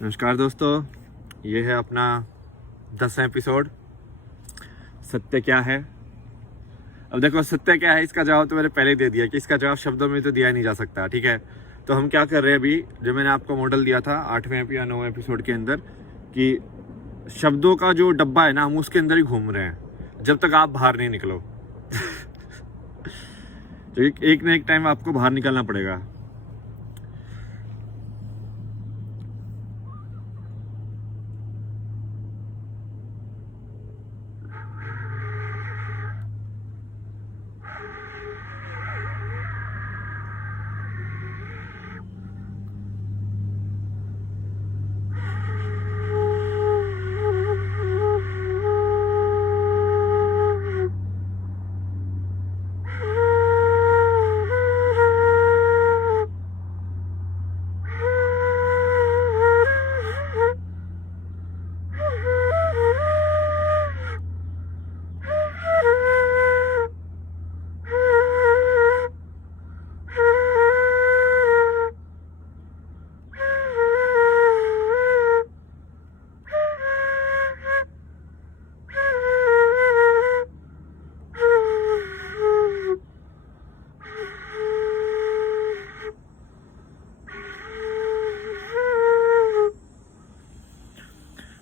नमस्कार दोस्तों, ये है अपना 10वां एपिसोड। सत्य क्या है? अब देखो, सत्य क्या है इसका जवाब तो मैंने पहले ही दे दिया कि इसका जवाब शब्दों में तो दिया नहीं जा सकता। ठीक है, तो हम क्या कर रहे हैं अभी, जो मैंने आपको मॉडल दिया था 8वें या 9वें एपिसोड के अंदर, कि शब्दों का जो डब्बा है ना, हम उसके अंदर ही घूम रहे हैं जब तक आप बाहर नहीं निकलो। तो एक ना एक टाइम आपको बाहर निकलना पड़ेगा।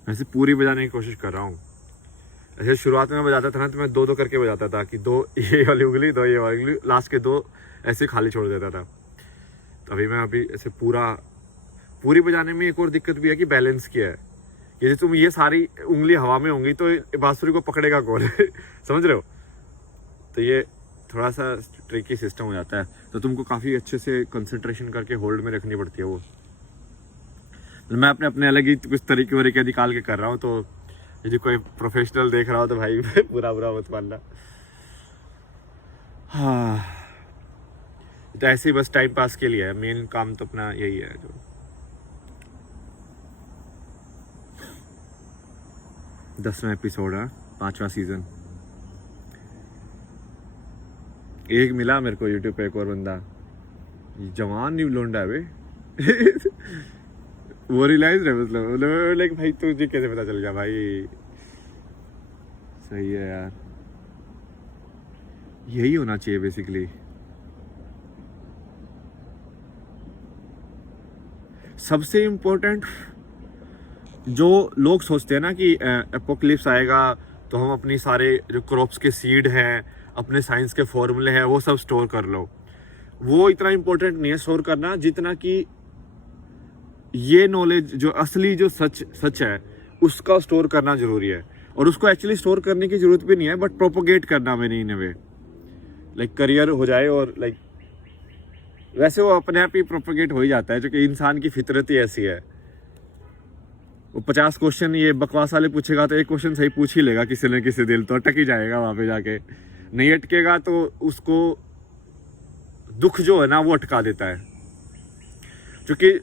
वैसे पूरी बजाने की कोशिश कर रहा हूँ। ऐसे शुरुआत में बजाता था ना, तो मैं दो दो करके बजाता था कि दो ये वाली उंगली, दो ये वाली उंगली, लास्ट के दो ऐसे खाली छोड़ देता था। तो अभी ऐसे पूरी बजाने में एक और दिक्कत भी है कि बैलेंस की है। यदि तुम ये सारी उंगली हवा में होंगी तो बांसुरी को पकड़ेगा कौन? समझ रहे हो? तो ये थोड़ा सा ट्रिकी सिस्टम हो जाता है, तो तुमको काफ़ी अच्छे से कंसंट्रेशन करके होल्ड में रखनी पड़ती है वो। मैं अपने अलग ही कुछ तरीके वरीके निकाल के कर रहा हूँ, तो यदि कोई प्रोफेशनल देख रहा हो तो भाई बुरा मत मानना। हाँ, तो ऐसे ही बस टाइम पास के लिए है, मेन काम तो अपना यही है। जो 10वां एपिसोड है, 5वां सीजन। एक मिला मेरे को यूट्यूब पे एक और बंदा, जवान न्यू लोंडा है बे। वो रियलाइज रहे, मतलब लाइक भाई तुझे कैसे पता चल गया भाई? सही है यार, यही होना चाहिए बेसिकली। सबसे इम्पोर्टेंट जो लोग सोचते हैं ना कि एपोक्लिप्स आएगा तो हम अपनी सारे जो क्रॉप्स के सीड हैं, अपने साइंस के फॉर्मूले हैं, वो सब स्टोर कर लो। वो इतना इम्पोर्टेंट नहीं है स्टोर करना, जितना कि ये नॉलेज जो असली जो सच है उसका स्टोर करना जरूरी है। और उसको एक्चुअली स्टोर करने की जरूरत भी नहीं है, बट प्रोपोगेट करना में नहीं, वे लाइक करियर हो जाए। और लाइक वैसे वो अपने आप ही प्रोपोगेट हो ही जाता है, जो कि इंसान की फितरत ही ऐसी है। वो 50 क्वेश्चन ये बकवास वाले पूछेगा तो एक क्वेश्चन सही पूछ ही लेगा किसी न किसी दिल, तो अटक ही जाएगा वहां पे जाके। नहीं अटकेगा तो उसको दुख जो है ना वो अटका देता है। क्योंकि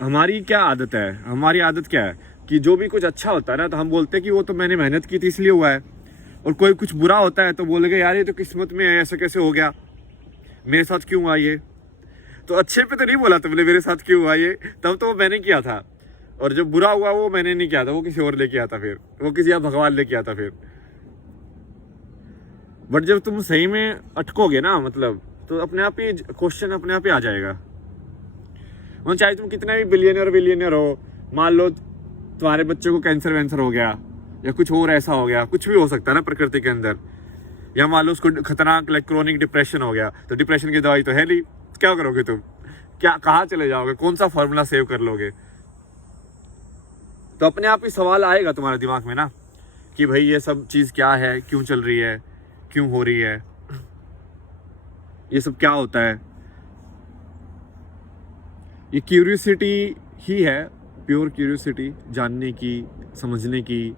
हमारी क्या आदत है, हमारी आदत क्या है कि जो भी कुछ अच्छा होता है ना, तो हम बोलते हैं कि वो तो मैंने मेहनत की थी इसलिए हुआ है। और कोई कुछ बुरा होता है तो बोलेंगे यार ये तो किस्मत में है, ऐसा कैसे हो गया, मेरे साथ क्यों हुआ ये? तो अच्छे पे तो नहीं बोला तुमने मेरे साथ क्यों हुआ ये, तब तो वो मैंने किया था। और जो बुरा हुआ वो मैंने नहीं किया था, वो किसी और लेके आता, फिर वो किसी और भगवान लेके आता फिर। बट जब तुम सही में अटकोगे ना, मतलब तो अपने आप ही क्वेश्चन अपने आप ही आ जाएगा। और चाहे तुम कितना भी बिलियनियर हो, मान लो तुम्हारे बच्चे को कैंसर वैंसर हो गया या कुछ और ऐसा हो गया, कुछ भी हो सकता है ना प्रकृति के अंदर। या मान लो उसको खतरनाक लाइक क्रोनिक डिप्रेशन हो गया, तो डिप्रेशन की दवाई तो है नहीं, क्या करोगे तुम? क्या कहाँ चले जाओगे? कौन सा फॉर्मूला सेव कर लोगे? तो अपने आप ही सवाल आएगा तुम्हारे दिमाग में ना कि भाई ये सब चीज़ क्या है, क्यों चल रही है, क्यों हो रही है, ये सब क्या होता है। ये क्यूरियोसिटी ही है, प्योर क्यूरियोसिटी, जानने की, समझने की।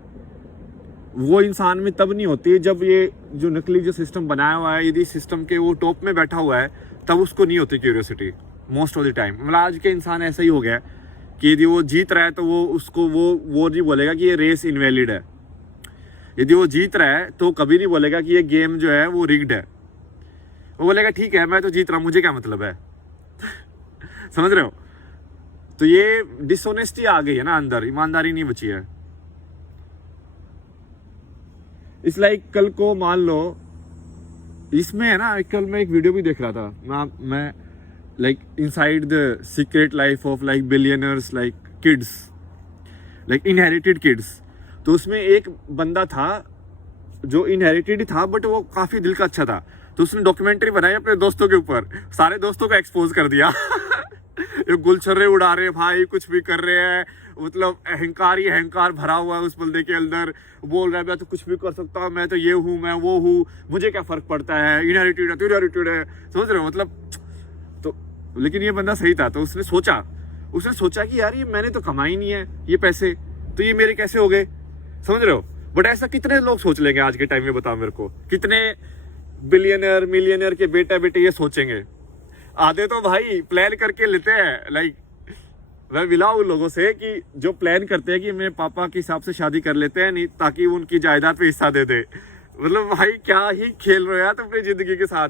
वो इंसान में तब नहीं होती जब ये जो नकली जो सिस्टम बनाया हुआ है, यदि सिस्टम के वो टॉप में बैठा हुआ है, तब उसको नहीं होती curiosity most of the time. मतलब आज के इंसान ऐसा ही हो गया कि यदि वो जीत रहा है तो वो उसको वो नहीं बोलेगा कि ये रेस इनवैलिड है। यदि वो जीत रहा है तो कभी नहीं बोलेगा कि ये गेम जो है वो रिग्ड है। वो बोलेगा ठीक है मैं तो जीत रहा हूँ, मुझे क्या मतलब है। समझ रहे हो? तो ये डिसऑनेस्टी आ गई है ना अंदर, ईमानदारी नहीं बची है। इस लाइक कल को मान लो इसमें है ना, कल मैं एक वीडियो भी देख रहा था मैं like inside the secret life of like billionaires like kids, like inherited kids. तो उसमें एक बंदा था जो इनहेरिटेड था बट वो काफी दिल का अच्छा था, तो उसने डॉक्यूमेंट्री बनाई अपने दोस्तों के ऊपर, सारे दोस्तों को एक्सपोज कर दिया ये गुलछर्रे उड़ा रहे भाई, कुछ भी कर रहे हैं, मतलब अहंकार ही अहंकार भरा हुआ है उस बंदे के अंदर। बोल रहा है मैं तो कुछ भी कर सकता हूँ, मैं तो ये हूँ, मैं वो हूँ, मुझे क्या फर्क पड़ता है, इनहेरिटेड है तो इनहेरिटेड है, समझ रहे हो मतलब। तो लेकिन ये बंदा सही था, तो उसने सोचा कि यार ये मैंने तो कमाई नहीं है ये पैसे, तो ये मेरे कैसे हो गए, समझ रहे हो। बट ऐसा कितने लोग सोच लेंगे आज के टाइम में, बताओ मेरे को, कितने बिलियनर मिलियनर के बेटा बेटे ये सोचेंगे। आधे तो भाई प्लान करके लेते हैं, लाइक मैं मिला उन लोगों से कि जो प्लान करते हैं कि मेरे पापा के हिसाब से शादी कर लेते हैं नहीं ताकि वो उनकी जायदाद पे हिस्सा दे दे। मतलब भाई क्या ही खेल रहे हो यार तुम अपनी जिंदगी के साथ,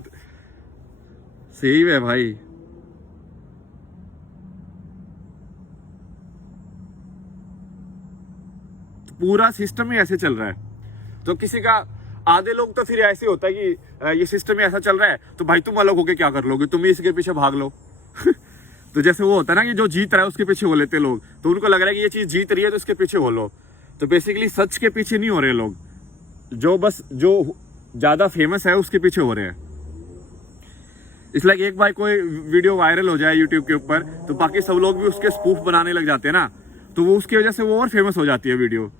सही है भाई। पूरा सिस्टम ही ऐसे चल रहा है। तो किसी का आधे लोग तो फिर ऐसे होता है कि ये सिस्टम ही ऐसा चल रहा है तो भाई तुम अलग होके क्या कर लोगे, तुम ही इसके पीछे भाग लो तो जैसे वो होता है ना कि जो जीत रहा है उसके पीछे हो लेते लोग, तो उनको लग रहा है कि ये चीज जीत रही है तो उसके पीछे हो लो। तो बेसिकली सच के पीछे नहीं हो रहे लोग, जो ज्यादा फेमस है उसके पीछे हो रहे हैं। इसलिए एक बार कोई वीडियो वायरल हो जाए यूट्यूब के ऊपर तो बाकी सब लोग भी उसके स्पूफ बनाने लग जाते हैं ना, तो वो उसकी वजह से वो और फेमस हो जाती है वीडियो।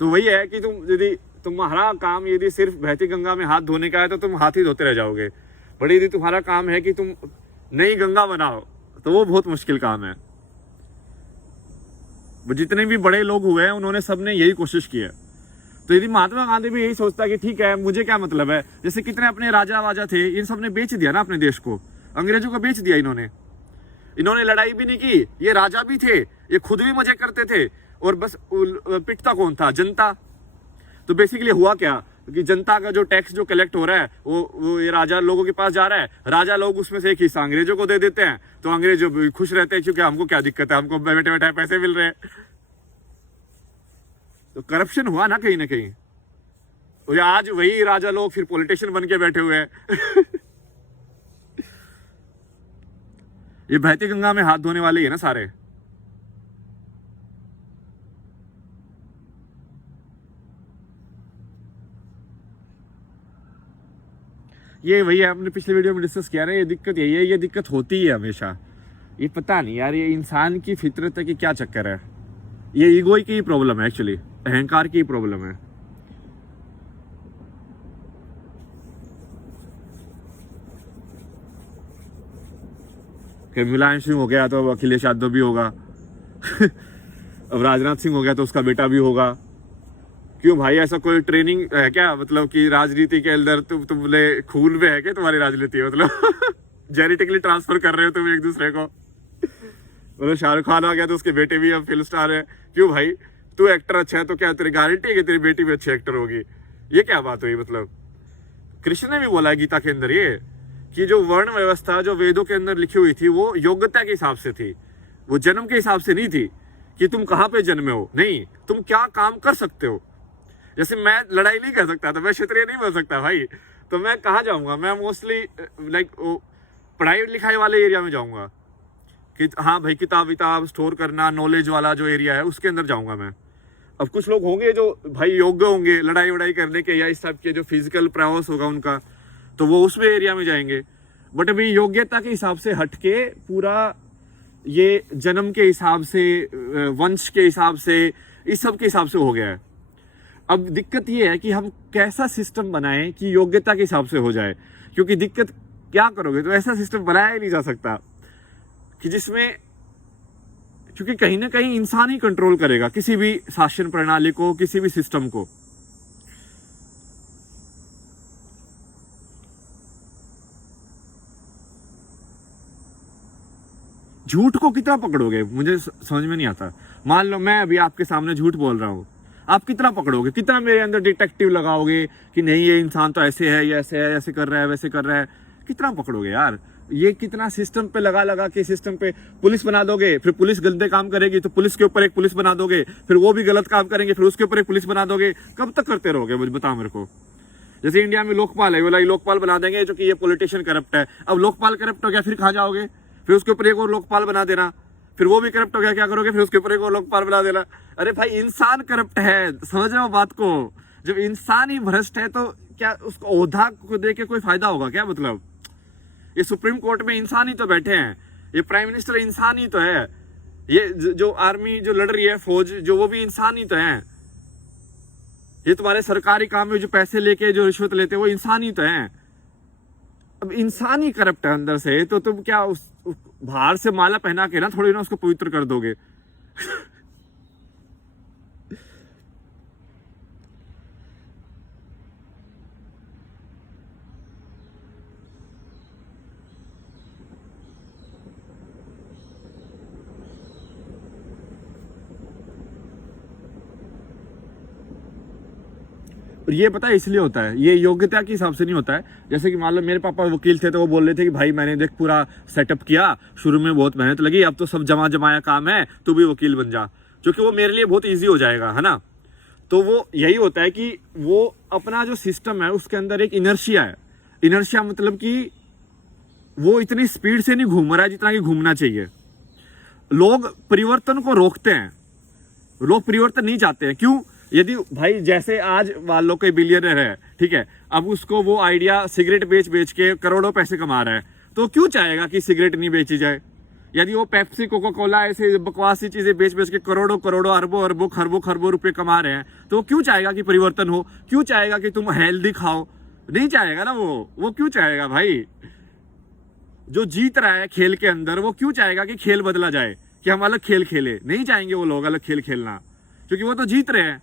तो वही है कि तुम्हारा काम यदि सिर्फ बहती गंगा में हाथ धोने का है तो तुम हाथ ही धोते रह जाओगे, बट यदि तुम्हारा काम है कि तुम नई गंगा बनाओ तो वो बहुत मुश्किल काम है। जितने भी बड़े लोग हुए हैं उन्होंने सबने यही कोशिश की है। तो यदि महात्मा गांधी भी यही सोचता कि ठीक है मुझे क्या मतलब है, जैसे कितने अपने राजा वाजा थे, इन सब ने बेच दिया ना अपने देश को, अंग्रेजों को बेच दिया इन्होंने लड़ाई भी नहीं की, ये राजा भी थे, ये खुद भी मजे करते थे और बस पिटता कौन था, जनता। तो बेसिकली हुआ क्या कि जनता का जो टैक्स जो कलेक्ट हो रहा है वो ये राजा लोगों के पास जा रहा है, राजा लोग उसमें से एक हिस्सा अंग्रेजों को दे देते हैं, तो अंग्रेज जो खुश रहते हैं क्योंकि हमको क्या दिक्कत है, हमको बैठे बैठे पैसे मिल रहे हैं। तो करप्शन हुआ ना कहीं और आज वही राजा लोग फिर पॉलिटिशियन बन के बैठे हुए हैं ये बहती गंगा में हाथ धोने वाले ही है ना सारे। ये वही आपने पिछले वीडियो में डिस्कस किया ना, ये दिक्कत यही है, ये दिक्कत होती है हमेशा। ये पता नहीं यार, ये इंसान की फितरत है कि क्या चक्कर है, ये ईगो की प्रॉब्लम है, एक्चुअली अहंकार की प्रॉब्लम है। मुलायम सिंह हो गया तो अब अखिलेश यादव भी होगा अब राजनाथ सिंह हो गया तो उसका बेटा भी होगा। क्यों भाई, ऐसा कोई ट्रेनिंग है क्या, मतलब कि राजनीति के अंदर तुमने खून में है क्या तुम्हारी राजनीति, मतलब जेनेटिकली ट्रांसफर कर रहे हो तुम एक दूसरे को। मतलब शाहरुख खान आ गया तो उसके बेटे भी अब फिल्म स्टार है। क्यों भाई, तू एक्टर अच्छा है तो क्या तेरी गारंटी है कि तेरी बेटी भी अच्छी एक्टर होगी? ये क्या बात हुई? मतलब कृष्ण ने भी बोला है गीता के अंदर ये कि जो वर्ण व्यवस्था जो वेदों के अंदर लिखी हुई थी वो योग्यता के हिसाब से थी, वो जन्म के हिसाब से नहीं थी कि तुम कहाँ पे जन्मे हो, नहीं, तुम क्या काम कर सकते हो। जैसे मैं लड़ाई नहीं कर सकता तो मैं क्षत्रिय नहीं बन सकता भाई, तो मैं कहाँ जाऊंगा, मैं मोस्टली लाइक पढ़ाई लिखाई वाले एरिया में जाऊंगा कि हाँ भाई किताब विताब स्टोर करना, नॉलेज वाला जो एरिया है उसके अंदर जाऊंगा मैं। अब कुछ लोग होंगे जो भाई योग्य होंगे लड़ाई वड़ाई करने के या इस टाइप के जो फिजिकल प्रयास होगा उनका, तो वो उसमें एरिया में जाएंगे। बट अभी योग्यता के हिसाब से हटके पूरा ये जन्म के हिसाब से, वंश के हिसाब से, इस सब के हिसाब से हो गया है। अब दिक्कत ये है कि हम कैसा सिस्टम बनाएं कि योग्यता के हिसाब से हो जाए, क्योंकि दिक्कत क्या करोगे, तो ऐसा सिस्टम बनाया ही नहीं जा सकता कि जिसमें, क्योंकि कहीं ना कहीं इंसान ही कंट्रोल करेगा किसी भी शासन प्रणाली को, किसी भी सिस्टम को। झूठ को कितना पकड़ोगे, मुझे समझ में नहीं आता। मान लो मैं अभी आपके सामने झूठ बोल रहा हूं, आप कितना पकड़ोगे, कितना मेरे अंदर डिटेक्टिव लगाओगे कि नहीं ये इंसान तो ऐसे है, ये ऐसे है, ऐसे कर रहा है, वैसे कर रहा है, कितना पकड़ोगे यार? ये कितना सिस्टम पे लगा लगा के सिस्टम पे पुलिस बना दोगे, फिर पुलिस गंदे काम करेगी तो पुलिस के ऊपर एक पुलिस बना दोगे, फिर वो भी गलत काम करेंगे फिर उसके ऊपर एक पुलिस बना दोगे। कब तक करते रहोगे मुझे बताओ मेरे को। जैसे इंडिया में लोकपाल है, बोला लोकपाल बना देंगे जो कि ये पॉलिटिशियन करप्ट है। अब लोकपाल करप्ट हो गया फिर कहाँ जाओगे, फिर उसके ऊपर एक और लोकपाल बना देना, फिर वो भी करप्ट हो गया क्या करोगे, फिर उसके ऊपर एक और लोकपाल बना देना। अरे भाई इंसान करप्ट है, समझ रहे हो बात को। जब इंसान ही भ्रष्ट है तो क्या उसको ओहदा को दे के कोई फायदा होगा क्या। मतलब ये सुप्रीम कोर्ट में इंसान ही तो बैठे हैं, ये प्राइम मिनिस्टर इंसान ही तो है, ये जो आर्मी जो लड़ रही है फौज जो वो भी इंसान ही तो है, ये तुम्हारे सरकारी काम में जो पैसे लेके जो रिश्वत लेते हैं वो इंसान ही तो है। अब इंसान ही करप्ट है अंदर से तो तुम क्या उस बाहर से माला पहना के ना थोड़ी ना उसको पवित्र कर दोगे। और ये पता है इसलिए होता है, ये योग्यता के हिसाब से नहीं होता है। जैसे कि मान लो मेरे पापा वकील थे तो वो बोल रहे थे कि भाई मैंने देख पूरा सेटअप किया, शुरू में बहुत मेहनत लगी, अब तो सब जमा जमाया काम है, तू भी वकील बन जा, क्योंकि वो मेरे लिए बहुत ईजी हो जाएगा, है ना। तो वो यही होता है कि वो अपना जो सिस्टम है उसके अंदर एक इनर्शिया है। इनर्शिया मतलब कि वो इतनी स्पीड से नहीं घूम रहा है जितना कि घूमना चाहिए। लोग परिवर्तन को रोकते हैं, लोग परिवर्तन नहीं चाहते हैं। क्यों? यदि भाई जैसे आज मान लो कोई बिलियनर है, ठीक है, अब उसको वो आइडिया सिगरेट बेच बेच के करोड़ों पैसे कमा रहा है, तो क्यों चाहेगा कि सिगरेट नहीं बेची जाए। यदि वो पेप्सी कोका कोला ऐसे बकवासी चीजें बेच बेच के करोड़ों करोड़ों अरबों अरबों खरबों खरबों रुपए कमा रहे हैं, तो वो क्यों चाहेगा कि परिवर्तन हो, क्यों चाहेगा कि तुम हेल्दी खाओ, नहीं चाहेगा ना वो क्यों चाहेगा भाई। जो जीत रहा है खेल के अंदर वो क्यों चाहेगा कि खेल बदला जाए, कि हम अलग खेल खेले, नहीं चाहेंगे वो लोग अलग खेल खेलना, क्योंकि वो तो जीत रहे हैं।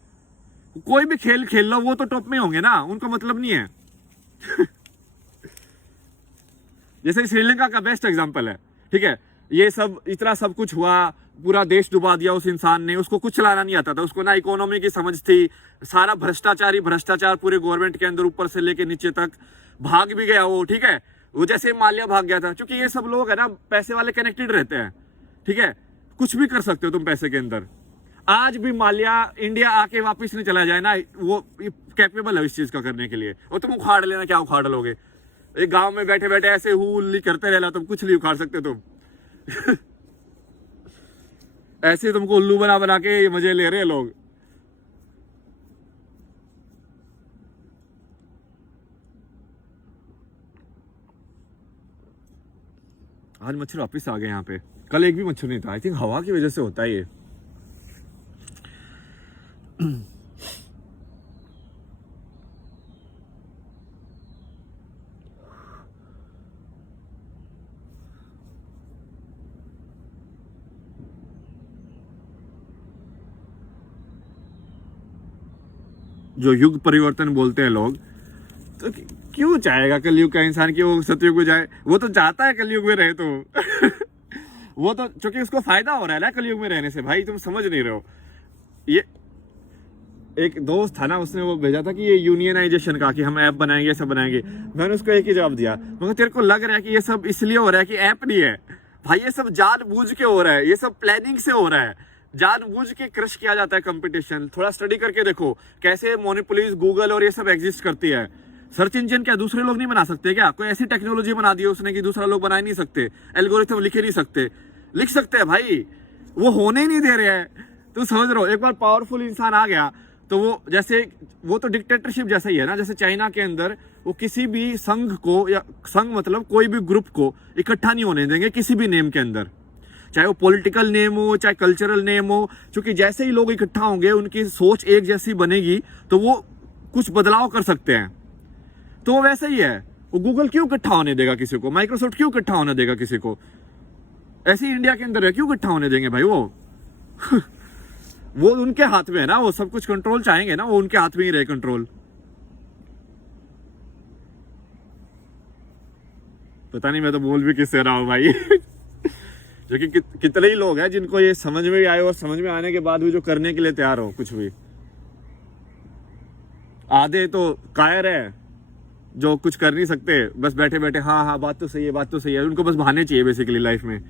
कोई भी खेल खेल लो वो तो टॉप में होंगे ना, उनको मतलब नहीं है। जैसे श्रीलंका का बेस्ट एग्जांपल है, ठीक है, ये सब इतना सब कुछ हुआ, पूरा देश डुबा दिया उस इंसान ने, उसको कुछ चलाना नहीं आता था, उसको ना इकोनॉमी की समझ थी, सारा भ्रष्टाचार ही भ्रष्टाचार पूरे गवर्नमेंट के अंदर ऊपर से लेके नीचे तक। भाग भी गया वो, ठीक है, वो जैसे माल्या भाग गया था, क्योंकि ये सब लोग है ना पैसे वाले कनेक्टेड रहते हैं, ठीक है, कुछ भी कर सकते हो तुम पैसे के अंदर। आज भी माल्या इंडिया आके वापस नहीं चला जाए ना, वो कैपेबल है इस चीज का करने के लिए। और तुम उखाड़ लेना, क्या उखाड़ लोगे, एक गांव में बैठे बैठे ऐसे हुल्ली करते रहना, तुम कुछ नहीं उखाड़ सकते तुम। ऐसे तुमको उल्लू बना बना के मजे ले रहे हैं लोग। आज मच्छर वापस आ गए यहाँ पे, कल एक भी मच्छर नहीं था। आई थिंक हवा की वजह से होता है ये। जो युग परिवर्तन बोलते हैं लोग, तो क्यों चाहेगा कलयुग का इंसान कि वो सतयुग में जाए। वो तो चाहता है कलयुग में रहे तो वो तो क्योंकि उसको फायदा हो रहा है ना कलयुग में रहने से। भाई तुम समझ नहीं रहे हो। ये एक दोस्त था ना, उसने वो भेजा था कि ये यूनियनाइजेशन का, कि हम ऐप बनाएंगे सब बनाएंगे। मैंने उसको एक ही जवाब दिया, मगर तेरे को लग रहा है कि ये सब इसलिए हो रहा है कि ऐप नहीं है भाई, ये सब जानबूझ के हो रहा है, ये सब प्लानिंग से हो रहा है, जानबूझ के क्रश किया जाता है कंपटीशन। थोड़ा स्टडी करके देखो कैसे मोनोपोलीज गूगल और ये सब एग्जिस्ट करती है। सर्च इंजन क्या दूसरे लोग नहीं बना सकते क्या? कोई ऐसी टेक्नोलॉजी बना दी उसने कि दूसरा लोग बना ही नहीं सकते। एल्गोरिथम लिखे नहीं सकते, लिख सकते हैं भाई, वो होने ही नहीं दे रहे हैं। तुम समझ रहे हो, एक बार पावरफुल इंसान आ गया तो वो जैसे वो तो डिक्टेटरशिप जैसा ही है ना। जैसे चाइना के अंदर वो किसी भी संघ को, या संघ मतलब कोई भी ग्रुप को इकट्ठा नहीं होने देंगे किसी भी नेम के अंदर, चाहे वो पॉलिटिकल नेम हो चाहे कल्चरल नेम हो, क्योंकि जैसे ही लोग इकट्ठा होंगे उनकी सोच एक जैसी बनेगी तो वो कुछ बदलाव कर सकते हैं। तो वो वैसे ही है, वो गूगल क्यों इकट्ठा होने देगा किसी को, माइक्रोसॉफ्ट क्यों इकट्ठा होने देगा किसी को, ऐसे ही इंडिया के अंदर है, क्यों इकट्ठा होने देंगे भाई वो वो उनके हाथ में है ना, वो सब कुछ कंट्रोल चाहेंगे ना, वो उनके हाथ में ही रहे कंट्रोल। पता नहीं मैं तो बोल भी किससे रहा हूं भाई जो कि कितने ही लोग हैं जिनको ये समझ में भी आए और समझ में आने के बाद भी जो करने के लिए तैयार हो कुछ भी। आधे तो कायर है, जो कुछ कर नहीं सकते, बस बैठे बैठे हाँ हाँ बात तो सही है, बात तो सही है, उनको बस बहाने चाहिए बेसिकली लाइफ में।